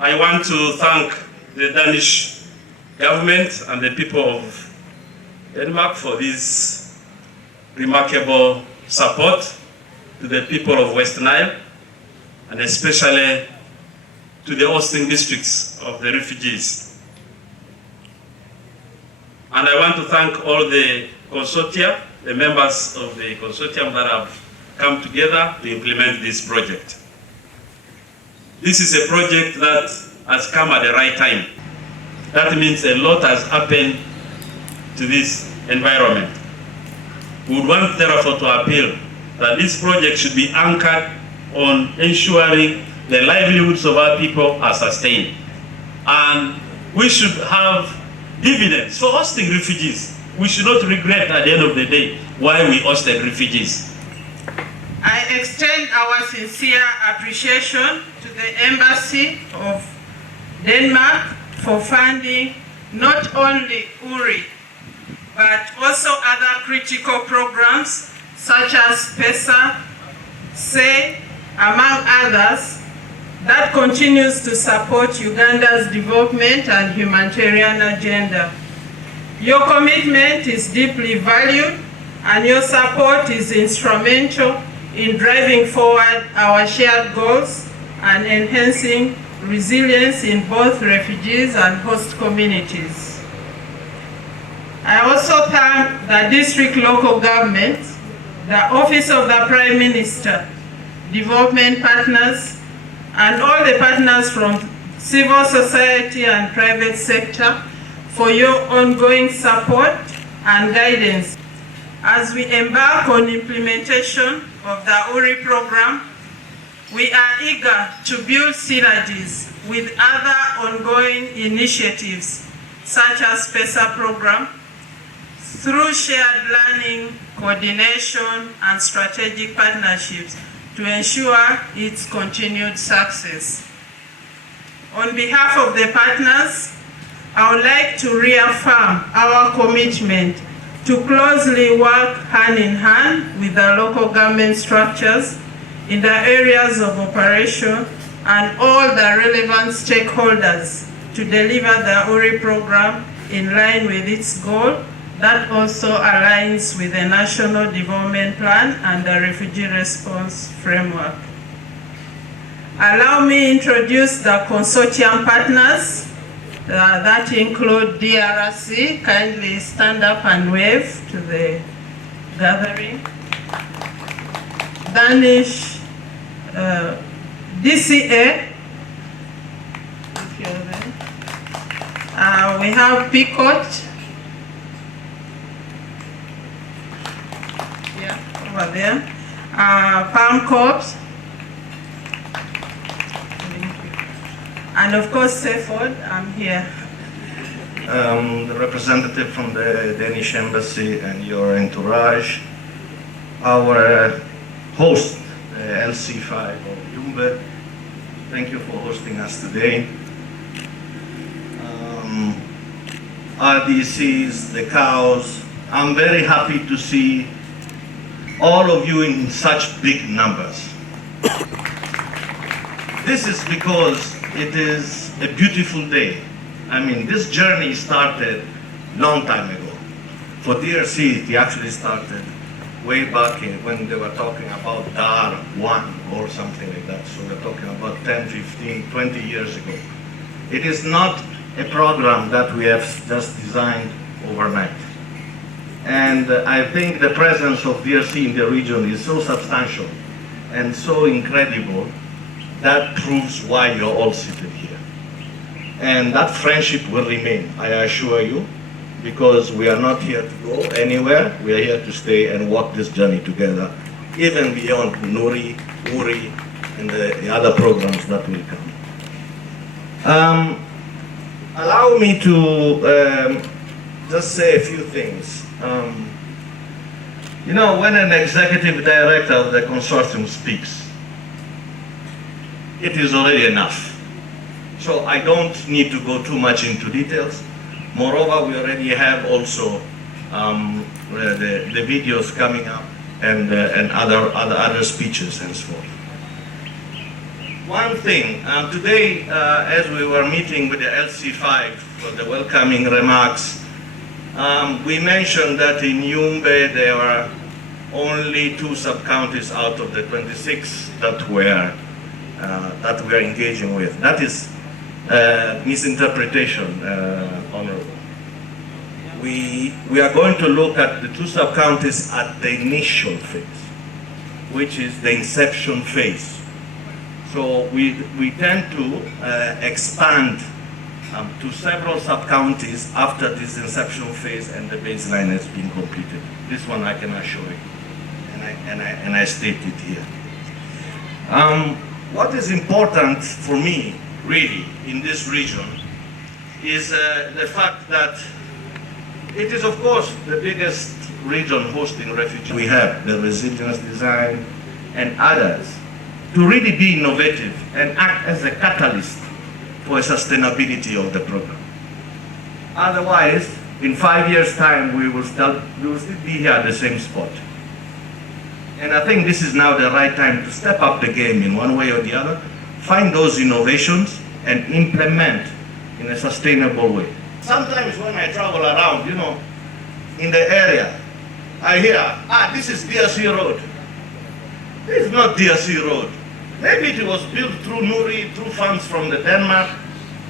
I want to thank the Danish government and the people of Denmark for this remarkable support to the people of West Nile, and especially to the hosting districts of the refugees. And I want to thank all the consortia, the members of the consortium that have come together to implement this project. This is a project that has come at the right time. That means a lot has happened to this environment. We would want therefore to appeal that this project should be anchored on ensuring the livelihoods of our people are sustained. And we should have dividends for hosting refugees. We should not regret at the end of the day why we hosted refugees. I extend our sincere appreciation to the Embassy of Denmark for funding not only Urri, but also other critical programs such as PESA, SAY, among others, that continues to support Uganda's development and humanitarian agenda. Your commitment is deeply valued, and your support is instrumental in driving forward our shared goals and enhancing resilience in both refugees and host communities. I also thank the district local government, the Office of the Prime Minister, development partners, and all the partners from civil society and private sector for your ongoing support and guidance. As we embark on implementation of the Urri program, we are eager to build synergies with other ongoing initiatives, such as PESA program, through shared learning, coordination, and strategic partnerships to ensure its continued success. On behalf of the partners, I would like to reaffirm our commitment to closely work hand in hand with the local government structures in the areas of operation and all the relevant stakeholders to deliver the Urri program in line with its goal that also aligns with the National Development Plan and the Refugee Response Framework. Allow me to introduce the consortium partners that include DRC. Kindly stand up and wave to the gathering. Danish, DCA, if you're there. We have PICOT, over there. Palm Corps. And of course, Ceford, I'm here. The representative from the Danish embassy and your entourage, our host, the LC5 of Yumbe, thank you for hosting us today. RDCs, the cows, I'm very happy to see all of you in such big numbers. This is because it is a beautiful day. I mean, this journey started long time ago. For DRC, it actually started way back when they were talking about DAR 1 or something like that. So we're talking about 10, 15, 20 years ago. It is not a program that we have just designed overnight. And I think the presence of DRC in the region is so substantial and so incredible that proves why you're all seated here. And that friendship will remain, I assure you, because we are not here to go anywhere. We are here to stay and walk this journey together, even beyond Nuri, Urri, and the other programs that will come. Allow me to just say a few things. You know, when an executive director of the consortium speaks, it is already enough. So I don't need to go too much into details. Moreover, we already have also the videos coming up and other speeches and so forth. One thing, today as we were meeting with the LC5 for the welcoming remarks, we mentioned that in Yumbe there were only 2 sub-counties out of the 26 that we are engaging with. That is misinterpretation, Honorable. We are going to look at the 2 sub-counties at the initial phase, which is the inception phase. So we tend to expand to several sub-counties after this inception phase and the baseline has been completed. This one I can assure you, and I state it here. What is important for me, really, in this region is the fact that it is, of course, the biggest region hosting refugees. We have the resilience design and others to really be innovative and act as a catalyst for sustainability of the program. Otherwise, in 5 years' time, we will still be here at the same spot. And I think this is now the right time to step up the game in one way or the other, find those innovations and implement in a sustainable way. Sometimes when I travel around, you know, in the area, I hear, this is DRC Road. This is not DRC Road. Maybe it was built through Nuri, through funds from the Denmark,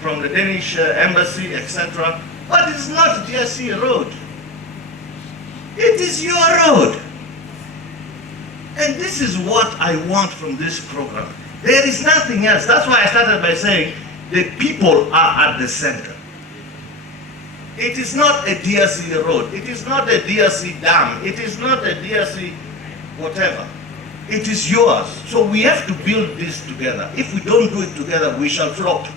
from the Danish embassy, etc. But it's not DRC Road. It is your road. And this is what I want from this program. There is nothing else. That's why I started by saying the people are at the center. It is not a DRC road. It is not a DRC dam. It is not a DRC whatever. It is yours. So we have to build this together. If we don't do it together, we shall flop.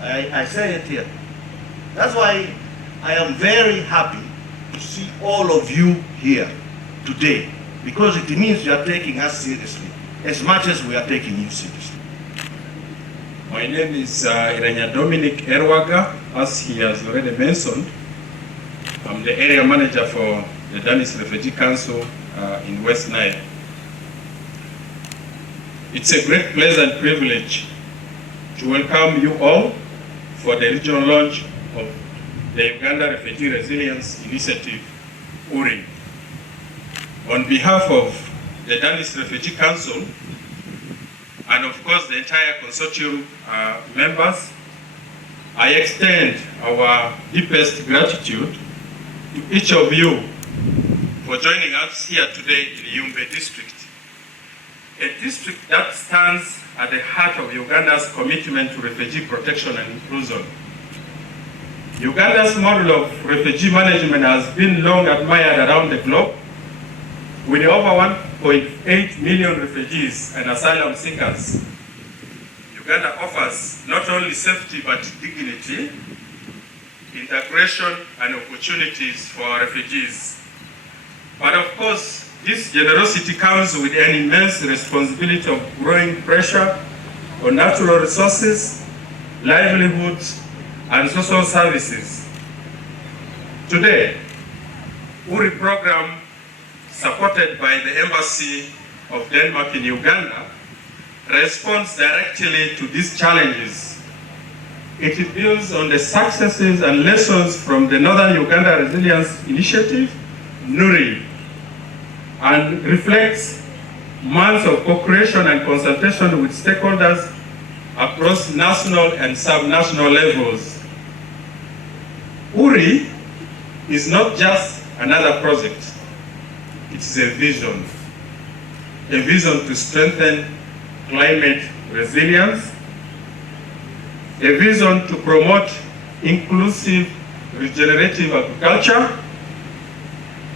I say it here. That's why I am very happy to see all of you here today, because it means you are taking us seriously as much as we are taking you seriously. My name is Iranya Dominic Erwaga. As he has already mentioned, I'm the area manager for the Danish Refugee Council in West Nile. It's a great pleasure and privilege to welcome you all for the regional launch of the Uganda Refugee Resilience Initiative, Urri. On behalf of the Danish Refugee Council, and of course the entire consortium members, I extend our deepest gratitude to each of you for joining us here today in Yumbe district, a district that stands at the heart of Uganda's commitment to refugee protection and inclusion. Uganda's model of refugee management has been long admired around the globe, with over 1.8 million refugees and asylum seekers. Uganda offers not only safety but dignity, integration and opportunities for our refugees. But of course, this generosity comes with an immense responsibility of growing pressure on natural resources, livelihoods, and social services. Today, Urri program, supported by the Embassy of Denmark in Uganda, responds directly to these challenges. It builds on the successes and lessons from the Northern Uganda Resilience Initiative, Urri, and reflects months of co-creation and consultation with stakeholders across national and sub-national levels. Urri is not just another project, it is a vision to strengthen climate resilience, a vision to promote inclusive regenerative agriculture,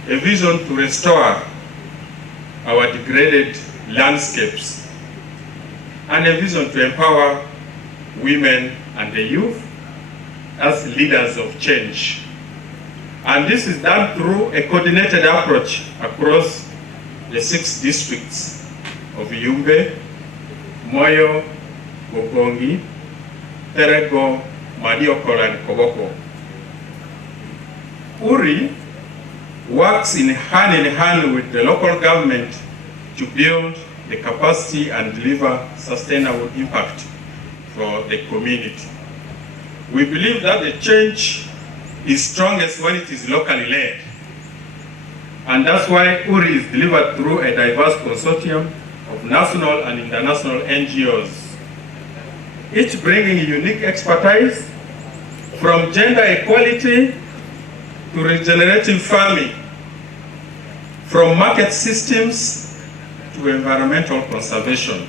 a vision to restore our degraded landscapes, and a vision to empower women and the youth as leaders of change. And this is done through a coordinated approach across the 6 districts of Yumbe, Moyo, Bogongi, Terego, Madiokolo, and Koboko. Urri works in hand with the local government to build the capacity and deliver sustainable impact for the community. We believe that the change is strongest when it is locally led. And that's why Urri is delivered through a diverse consortium of national and international NGOs, each bringing unique expertise from gender equality to regenerative farming, from market systems to environmental conservation.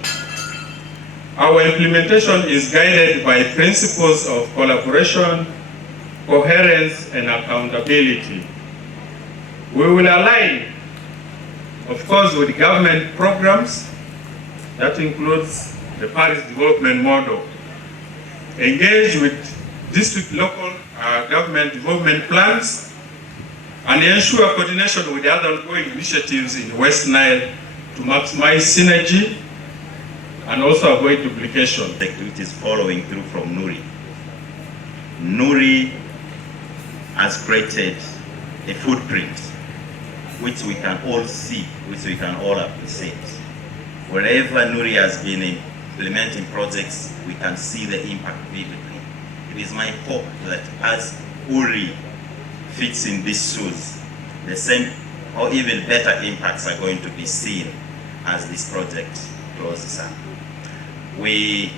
Our implementation is guided by principles of collaboration, coherence, and accountability. We will align, of course, with government programs. That includes the Paris Development Model. Engage with district local government development plans, and ensure coordination with the other ongoing initiatives in West Nile to maximize synergy and also avoid duplication. Activities following through from Urri. Urri has created a footprint which we can all see, which we can all appreciate. Wherever Urri has been implementing projects, we can see the impact vividly. It is my hope that as Urri fits in these shoes, the same or even better impacts are going to be seen as this project closes up. We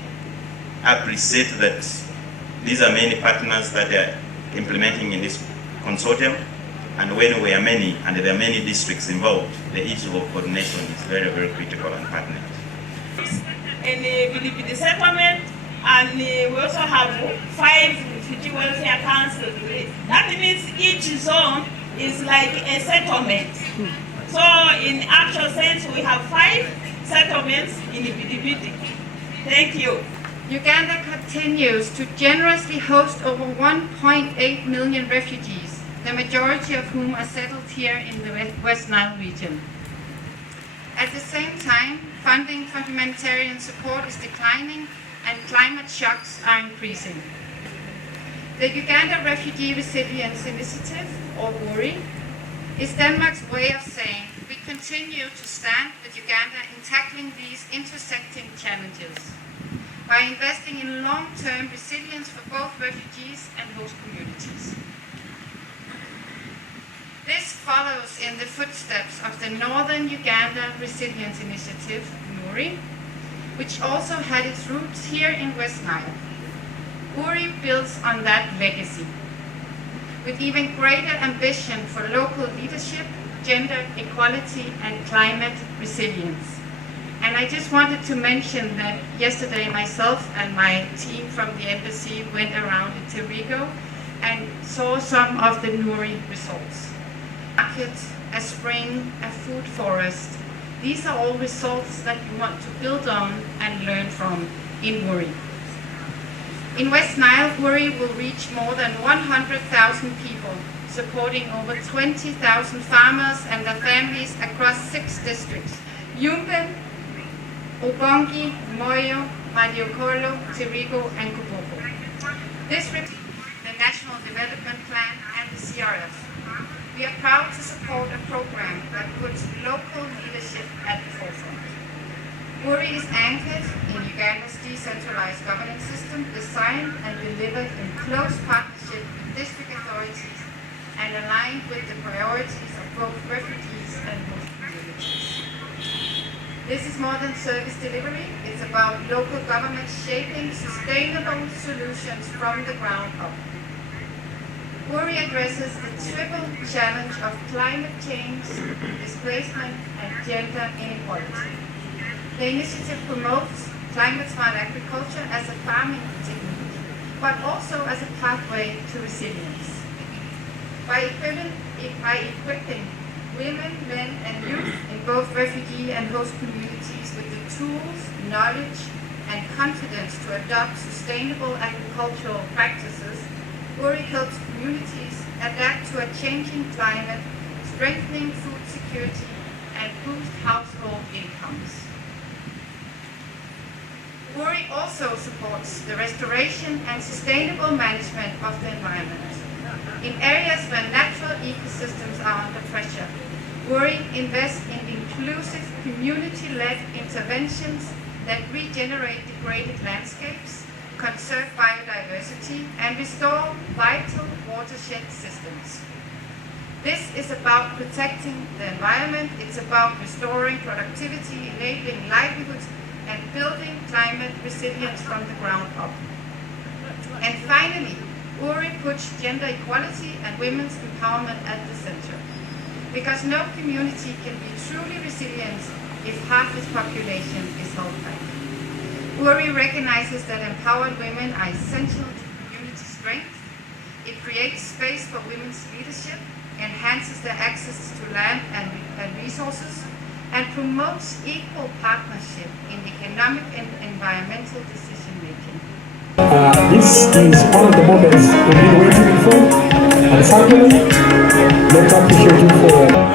appreciate that these are many partners that are implementing in this consortium, and when we are many and there are many districts involved, the issue of coordination is very, very critical and pertinent. In the settlement, and we also have 5 refugee welfare councils. That means each zone is like a settlement. So in actual sense, we have 5 settlements in Bidibidi. Thank you. Uganda continues to generously host over 1.8 million refugees, the majority of whom are settled here in the West Nile region. At the same time, funding for humanitarian support is declining and climate shocks are increasing. The Uganda Refugee Resilience Initiative, or Urri, is Denmark's way of saying we continue to stand with Uganda in tackling these intersecting challenges by investing in long-term resilience for both refugees and host communities. This follows in the footsteps of the Northern Uganda Resilience Initiative, Urri, which also had its roots here in West Nile. Urri builds on that legacy, with even greater ambition for local leadership, gender equality, and climate resilience. And I just wanted to mention that yesterday myself and my team from the embassy went around in Terego and saw some of the Urri results. A market, a spring, a food forest. These are all results that you want to build on and learn from. in Urri. In West Nile, Urri will reach more than 100,000 people, supporting over 20,000 farmers and their families across 6 districts: Yumbe, Obongi, Moyo, Madiokolo, Terigo, and Kuboko. This reflects the National Development Plan and the CRF. We are proud to support a program that puts local leadership at the forefront. Urri is anchored in Uganda's decentralized governance system, designed and delivered in close partnership with district authorities and aligned with the priorities of both refugees and host communities. This is more than service delivery. It's about local government shaping sustainable solutions from the ground up. Urri addresses the triple challenge of climate change, displacement, and gender inequality. The initiative promotes climate-smart agriculture as a farming technique, but also as a pathway to resilience. By equipping women, men, and youth in both refugee and host communities with the tools, knowledge, and confidence to adopt sustainable agricultural practices, Urri helps communities adapt to a changing climate, strengthening food security, and boost household incomes. Urri also supports the restoration and sustainable management of the environment. In areas where natural ecosystems are under pressure, Urri invests in inclusive, community-led interventions that regenerate degraded landscapes, conserve biodiversity, and restore vital watershed systems. This is about protecting the environment, it's about restoring productivity, enabling livelihoods, and building climate resilience from the ground up. And finally, Urri puts gender equality and women's empowerment at the center. Because no community can be truly resilient if half its population is held back. Urri recognizes that empowered women are essential to community strength. It creates space for women's leadership, enhances their access to land and resources, and promotes equal partnership in economic and environmental decision-making. This is one of the moments we've been waiting for, and finally, let's appreciate you for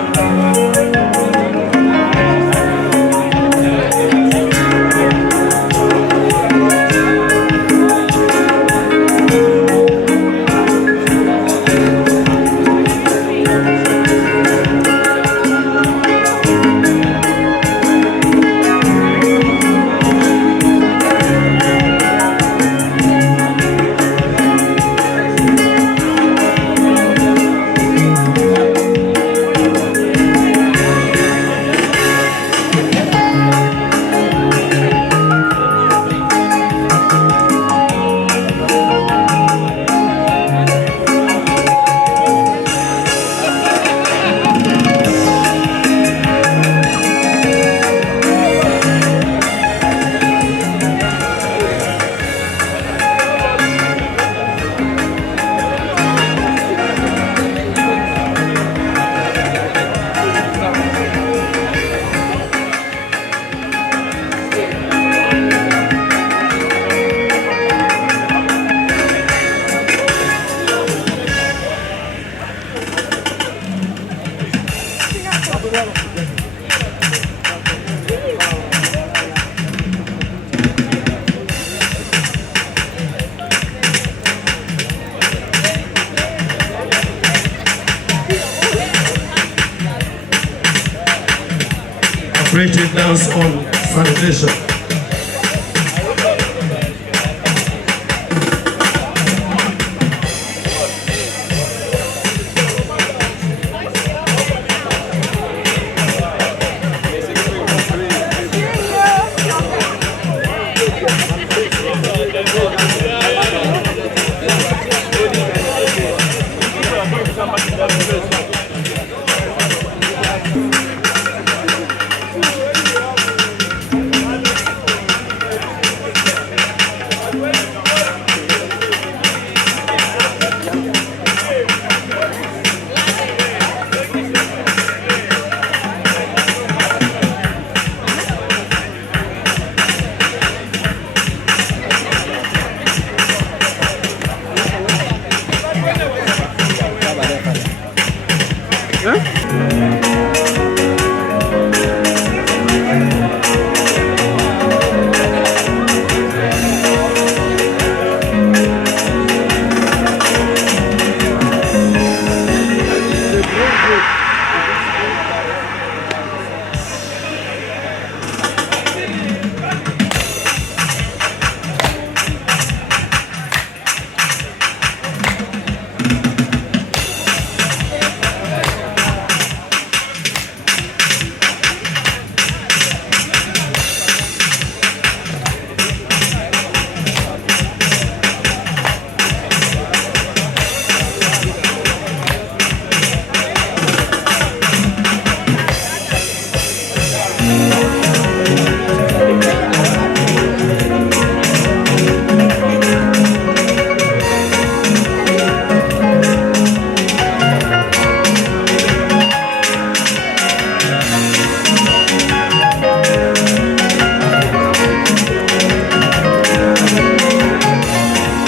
Creative dance on sanitation.